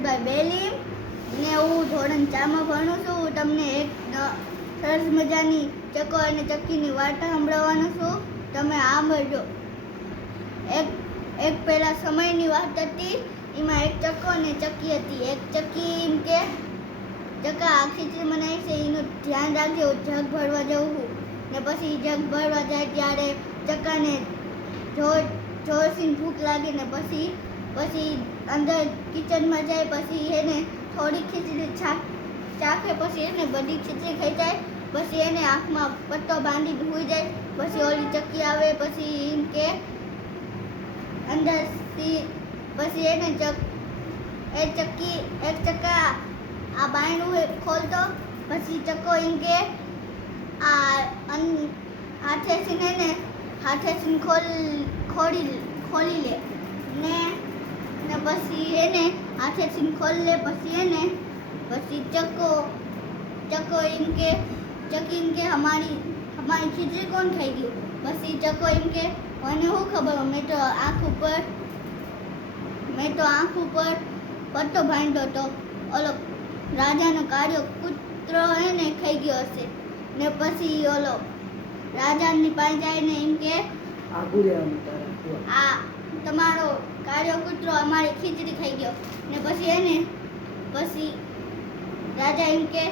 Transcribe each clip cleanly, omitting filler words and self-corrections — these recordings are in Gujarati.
વિઠ્ઠલભાઈ બેલીમ ને હું ધોરણ 4 માં ભણું છું. હું તમને એક સરસ મજાની ચકો અને ચક્કીની વાર્તા સંભળાવવાનો છું. તમે સાંભળજો. એક પહેલા સમયની વાત હતી. એમાં એક ચક્કો અને ચક્કી હતી. એક ચક્કી એમ કે ચક્કા આ ખીચડી બનાવી છે એનું ધ્યાન રાખજો, જગ ભરવા જવું છું. ને પછી જગ ભરવા જાય ત્યારે ચક્કાને જોરથી ભૂખ લાગે ને પછી અંદર કિચનમાં જાય. પછી એને થોડી ખીચડી ચાખે. પછી એને બધી ખીચડી ખાઈ જાય. પછી એને આંખમાં પટ્ટો બાંધી સૂઈ જાય. પછી ઓલી ચક્કી આવે. પછી એમ કે અંદરથી પછી એને એક ચક્કા આ બાયણું ખોલતો. પછી ચક્કો એમ કે હાથેથી ખોલી લે ને પછી એને હાથેથી ખોલી લે. પછી ચક્કો એમ કે ચક્કી એમ કે અમારી ખીચડી કોણ ખાઈ ગયું. પછી ચક્કો એમ કે મને શું ખબર, મેં તો આંખ ઉપર પટ્ટો બાંધ્યો તો ઓલો રાજાનો કાળિયો કૂતરો એને ખાઈ ગયો હશે. ને પછી ઓલો રાજાની પાસે જાય ને એમ કે આ તમારો કાળિયો કૂતરો અમારી ખીચડી ખાઈ ગયો. ને પછી રાજા એમ કે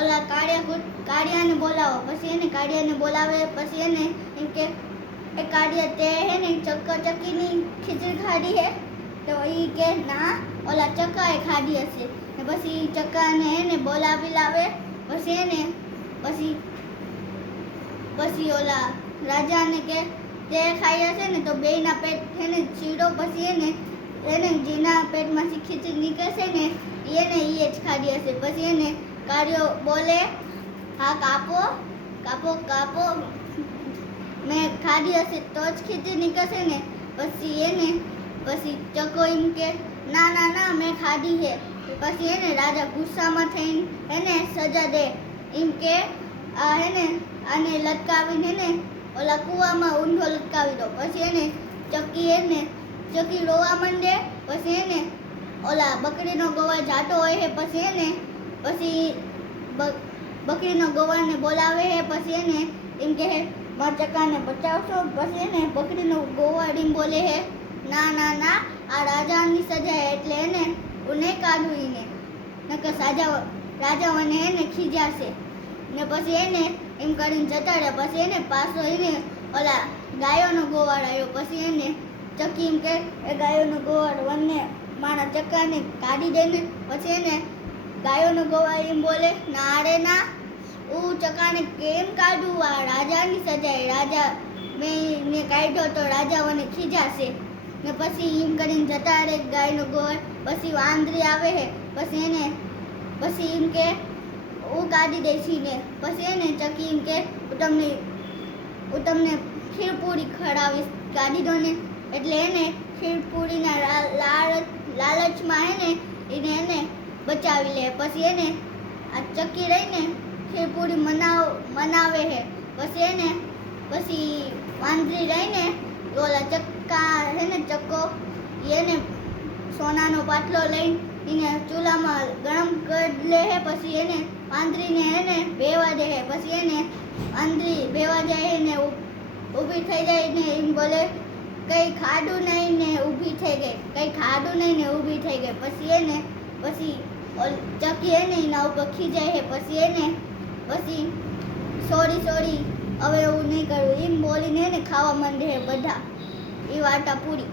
ઓલા કાળિયાને બોલાવો. પછી એને કાળિયાને બોલાવે. પછી એને એમ કે એ કાળિયા તે હે ને ચક્કીની ખીચડી ખાધી હે. તો એ કે ના, ઓલા ચક્કાએ ખાધી હશે. ને પછી ચક્કાને એને બોલાવી લાવે. પછી ઓલા રાજાને કે તે ખાઈ હશે ને તો બેયના પેટ એને ચીડો. પછી એને જેના પેટમાંથી ખીચડી નીકળશે ને એને એ જ ખાધી હશે. પછી એને કાળિયો બોલે, હા કાપો મેં ખાધી હશે તો જ ખીચડી નીકળશે ને. પછી ચક્કો એમ કે ના મેં ખાધી છે. પછી એને રાજા ગુસ્સામાં થઈને એને સજા દે. એમ કે આને લટકાવીને એને ઓલા કૂવામાં ઊંધો લટકાવી દો. પછી એને ચક્કી રોવા માંડે. પછી એને ઓલા બકરીનો ગોવાર જાતો હોય છે. પછી બકરીનો ગોવારને બોલાવે છે. પછી એને એમ કે મારા ચક્કાને બચાવશો. પછી એને બકરીનો ગોવાર એમ બોલે છે, ના આ રાજાની સજા એટલે એને હું નહીં કાઢું એને, નકર રાજાઓને એને ખીજાશે. ને પછી એને એમ કરીને જતા રહે. પછી એને પાછો ઓલા ગાયોનો ગોવાર આવ્યો. પછી એને ચક્કી એમ કે એ ગાયોનો ગોવાર વનને મારા ચક્કાને કાઢી દે ને. પછી એને ગાયોનો ગોવાર એમ બોલે, ના રે ના, હું ચક્કાને કેમ કાઢું, આ રાજાની સજા. રાજા મેં કાઢ્યો તો રાજાઓને ખીજાશે. ને પછી એમ કરીને જતા રહે ગાયનો ગોળ. પછી વાંદરી આવે છે. પછી એમ કે હું કાઢી દઈશ ને. પછી એને ચક્કી એમ કે હું તમને ખીરપૂરી ખવડાવીશ, કાઢી દો ને. એટલે એને ખીરપૂરીના લાલચમાં એને બચાવી લે. પછી એને આ ચક્કી રહીને ખીરપૂરી મનાવે છે. પછી વાંદરી રહીને ઓલા ચક્કો એને સોનાનો પાટલો લઈને એને ચૂલામાં ગરમ કરી લે છે. પછી એને વાંદરીને બેવા દે છે. પછી એને વાંદરી બેવા જાય ને ઊભી થઈ જાય ને એમ બોલે, કંઈ ખાધું નહીં ને ઊભી થઈ ગઈ. પછી ચક્કી એના ઉપર ખીજાય છે. પછી સોરી હવે એવું નહીં કરવું એમ બોલીને એને ખાવા માંડે છે બધા. એ વાર્તા પૂરી.